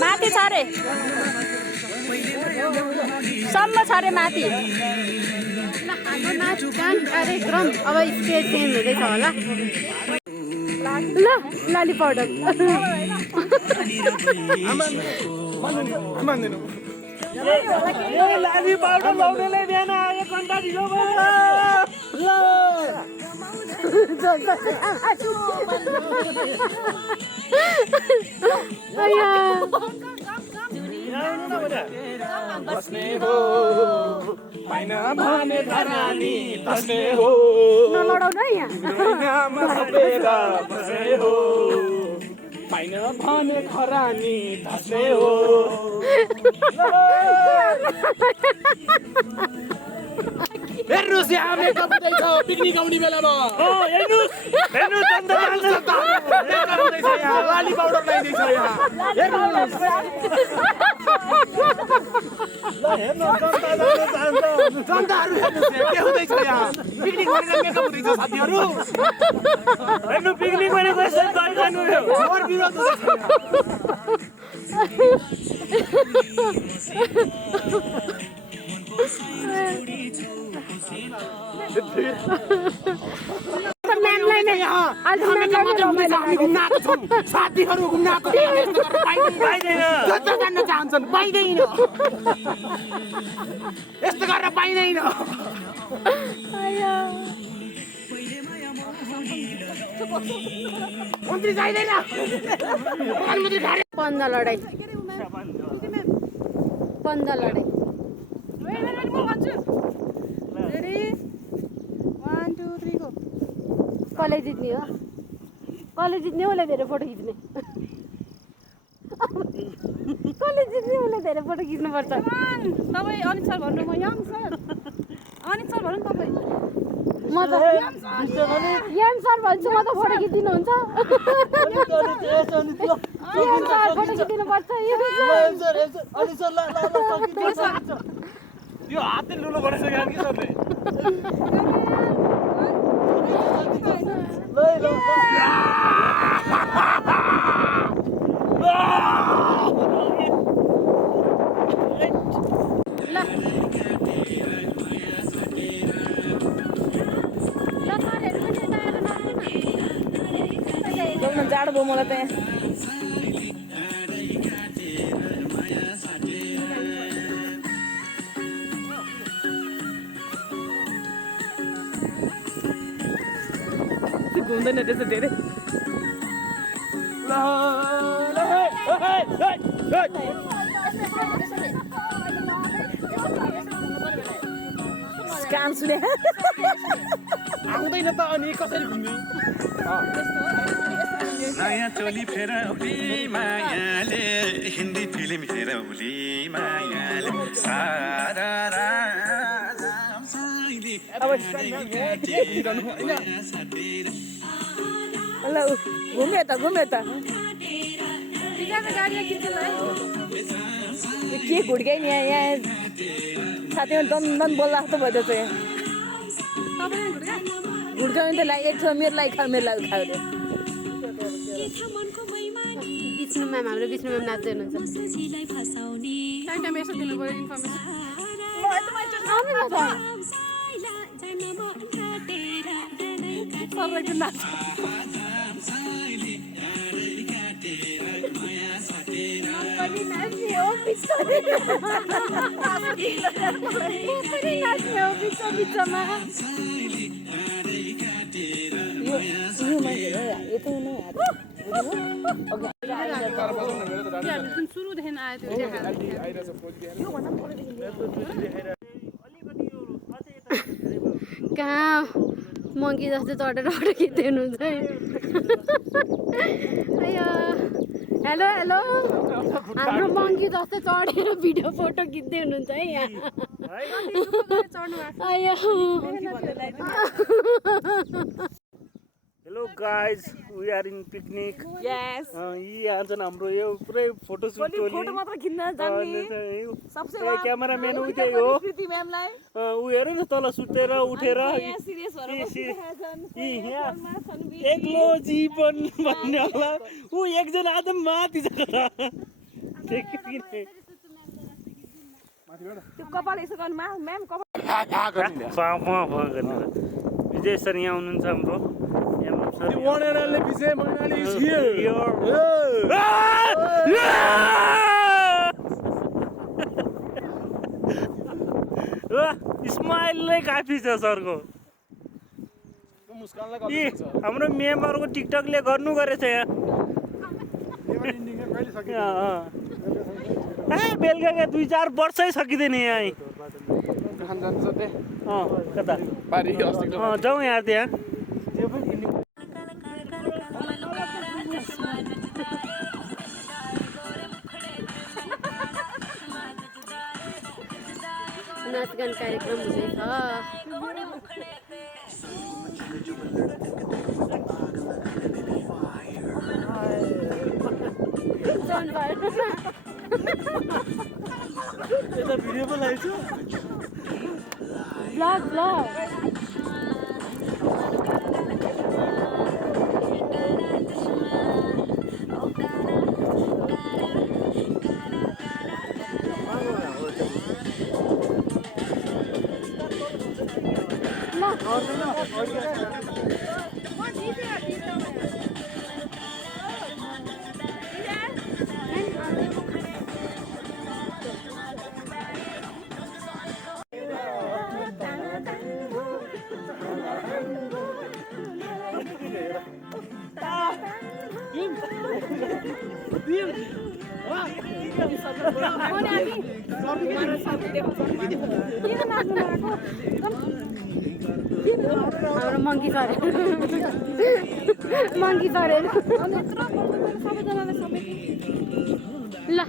माथि छ रे सम्म छ रे माथि नाचगान कार्यक्रम अब स्टेज चेन्ज हुँदैछ होला ल लाली पाउडर लाली पाउडर लाउनेले बिहान आयो घण्टा ढिलो भयो बस्ने हो पाइन भने धरानी बस्ने हो नलडाउनु है यहाँ बस्ने हो पाइन भने खरानी धस्ने हो हेर्नुस् यहाँ मेकअप हुँदैछ पिकनिक आउने बेलामा हेर्नुस् यहाँ लाली पाउडर लगाइँदैछ यहाँ हेर्नुहोस् जनताहरू हेर्नुहोस् के हुँदैछ यहाँ पिकनिक भनेर मेकअप हुँदैछ साथीहरू हेर्नु पिकनिक भनेको यसरी गरिरहनु हो विरोध साथीहरू घुम्न आएको जान्न चाहन्छन् पाइँदैन यस्तो गरेर पाइँदैन मन्त्री चाहिँदैन पन्ध लडाई पन्ध लडाई कसले जित्ने हो कसले जित्ने उसलाई धेरै फोटो खिच्ने कसले जित्ने उसलाई धेरै फोटो खिच्नुपर्छ तपाईँ अनित सर भन्नु म यङ सर अनित सर भन्नु तपाईँ म त यान सर भन्छु म त फोटो खिचिदिनुहुन्छ यान सर फोटो खिचिदिनुपर्छ यो हातले लुलो भनिसक्यो कि सरले जाडो भयो मलाई त घुम्दैन त्यसो धेरै काम सुने आउँदैन त अनि कसरी घुम्ने नयाँ चोली फेरौली मायाले हिन्दी फिल्म हेरौली मायाले सारा ल घुम्यो त के घुड्काइ नि यहाँ साथीमा दन बोल्दा जस्तो भयो त यहाँ घुड्काउने त लागि मेरो लागि खायो मेरो लागि खायो विष्णु म्याम हाम्रो विष्णु म्याम नाच्दै हुनुहुन्छ सुरुदेखि आयो कहाँ मङ्की जस्तो चढेर खिच्दै हुनुहुन्छ है हेलो हेलो हाम्रो मङ्की जस्तो चढेर भिडियो फोटो खिच्दै हुनुहुन्छ है यहाँ hello guys we are in picnic yes यी आउँछन् हाम्रो यो पुरै फोटो सुट फोटो मात्र खिच्न जान्ने सबसे क्यामेराम्यान उतै हो कृति म्यामलाई ऊ हेर न तल सुतेर उठेर सिरियस भएर एक्लो जीवन भन्ने होला ऊ एकजना आज माथि छ त्यो कपाल यसो गर्नु म्याम कपाल विजय सर यहाँ हुनुहुन्छ हाम्रो The one and only Vijay Mangali is here. स्माइलै काफी छ सरको हाम्रो मेम्बरको टिकटकले गर्नु गरेछ यहाँ बेलुका 2-4 वर्षै सकिँदैन यहाँ कता जाउँ यहाँ त्यहाँ नाचगान कार्यक्रम हुँदैछ भिडियो बनाइछु ब्लग ब्लग हाम्रो मङ्की सर मङ्की सर ल